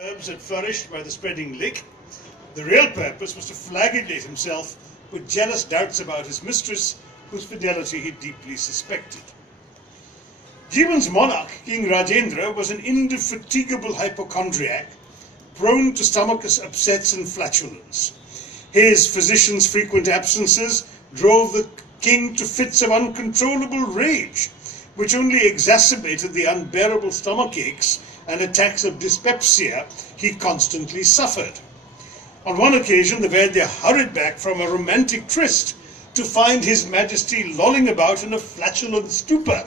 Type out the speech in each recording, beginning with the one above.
Herbs had flourished by the spreading lake. The real purpose was to flagellate himself with jealous doubts about his mistress, whose fidelity he deeply suspected. Jivan's monarch, King Rajendra, was an indefatigable hypochondriac, prone to stomach upsets and flatulence. His physician's frequent absences drove the king to fits of uncontrollable rage, which only exacerbated the unbearable stomach aches and attacks of dyspepsia he constantly suffered. On one occasion, the Vaidya hurried back from a romantic tryst to find His Majesty lolling about in a flatulent stupor,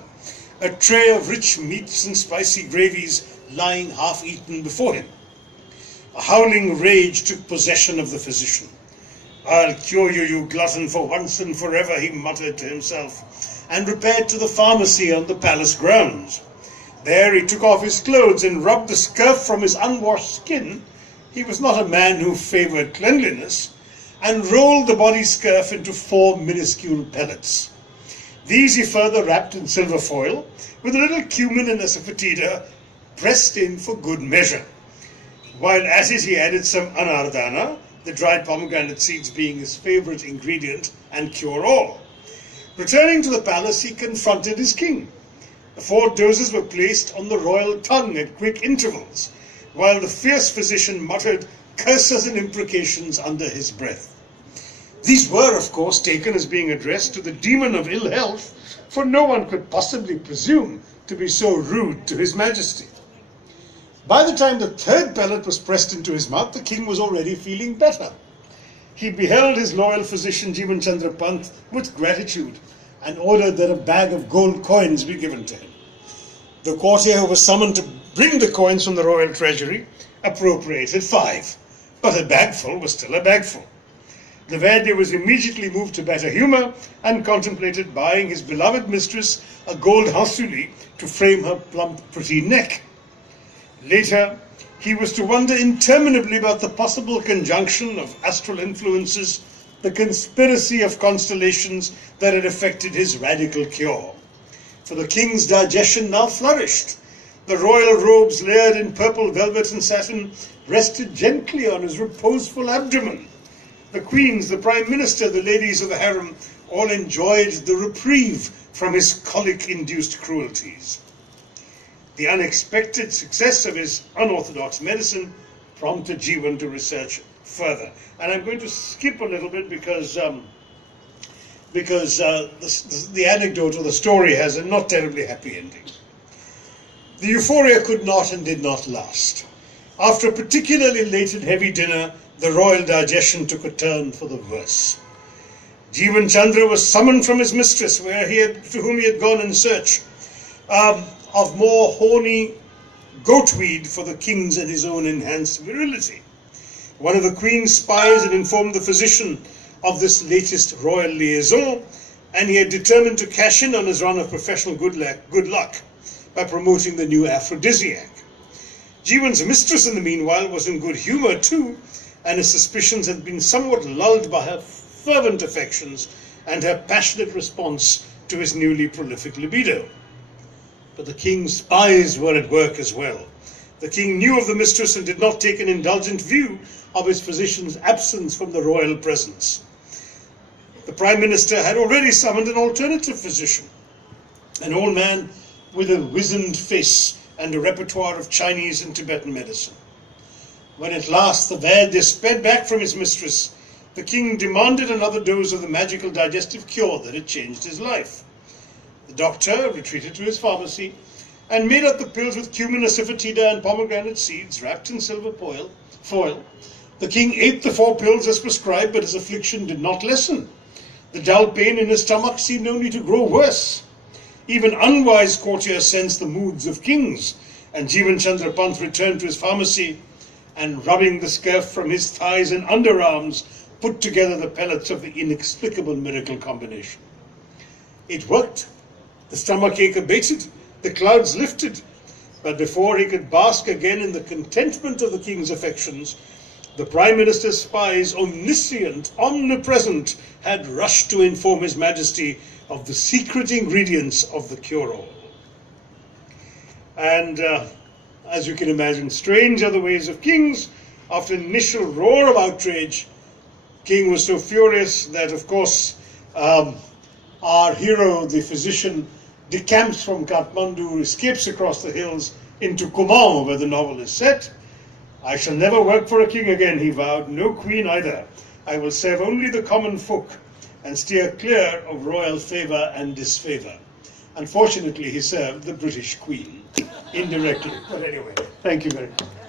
a tray of rich meats and spicy gravies lying half-eaten before him. A howling rage took possession of the physician. "I'll cure you, you glutton, for once and forever," he muttered to himself, and repaired to the pharmacy on the palace grounds. There he took off his clothes and rubbed the scurf from his unwashed skin — he was not a man who favoured cleanliness — and rolled the body scurf into 4 minuscule pellets. These he further wrapped in silver foil, with a little cumin and asafoetida pressed in for good measure. While at it he added some anardana, the dried pomegranate seeds being his favourite ingredient and cure-all. Returning to the palace, he confronted his king. The 4 doses were placed on the royal tongue at quick intervals, while the fierce physician muttered curses and imprecations under his breath. These were, of course, taken as being addressed to the demon of ill health, for no one could possibly presume to be so rude to His Majesty. By the time the 3rd pellet was pressed into his mouth, the king was already feeling better. He beheld his loyal physician Jivan Chandra Pant with gratitude and ordered that a bag of gold coins be given to him. The courtier who was summoned to bring the coins from the royal treasury appropriated 5, but a bagful was still a bagful. The Vaidya was immediately moved to better humour and contemplated buying his beloved mistress a gold hansuli to frame her plump, pretty neck. Later, he was to wonder interminably about the possible conjunction of astral influences, the conspiracy of constellations that had effected his radical cure. For the king's digestion now flourished. The royal robes, layered in purple velvet and satin, rested gently on his reposeful abdomen. The queens, the prime minister, the ladies of the harem all enjoyed the reprieve from his colic-induced cruelties. The unexpected success of his unorthodox medicine prompted Jivan to research further. And I'm going to skip a little bit because the anecdote or the story has a not terribly happy ending. The euphoria could not and did not last. After a particularly late and heavy dinner, the royal digestion took a turn for the worse. Jivan Chandra was summoned from his mistress, to whom he had gone in search of more horny goatweed for the king's and his own enhanced virility. One of the queen's spies had informed the physician of this latest royal liaison, and he had determined to cash in on his run of professional good luck by promoting the new aphrodisiac. Jivan's mistress, in the meanwhile, was in good humour too, and his suspicions had been somewhat lulled by her fervent affections and her passionate response to his newly prolific libido. But the king's spies were at work as well. The king knew of the mistress and did not take an indulgent view of his physician's absence from the royal presence. The prime minister had already summoned an alternative physician, an old man with a wizened face and a repertoire of Chinese and Tibetan medicine. When at last the Vaidya sped back from his mistress, the king demanded another dose of the magical digestive cure that had changed his life. The doctor retreated to his pharmacy and made up the pills with cumin, asafoetida, and pomegranate seeds wrapped in silver foil. The king ate the 4 pills as prescribed, but his affliction did not lessen. The dull pain in his stomach seemed only to grow worse. Even unwise courtiers sense the moods of kings, and Jivan Chandra Pant returned to his pharmacy and, rubbing the scurf from his thighs and underarms, put together the pellets of the inexplicable miracle combination. It worked. The stomachache abated, the clouds lifted, but before he could bask again in the contentment of the king's affections, the prime minister's spies, omniscient, omnipresent, had rushed to inform His Majesty of the secret ingredients of the cure-all. And As you can imagine, strange are the ways of kings. After an initial roar of outrage, King was so furious that, of course, our hero, the physician, decamps from Kathmandu, escapes across the hills into Kumaon, where the novel is set. I shall never work for a king again, he vowed, no queen either. I will serve only the common folk and steer clear of royal favour and disfavour. Unfortunately, he served the British Queen indirectly. But anyway, thank you very much.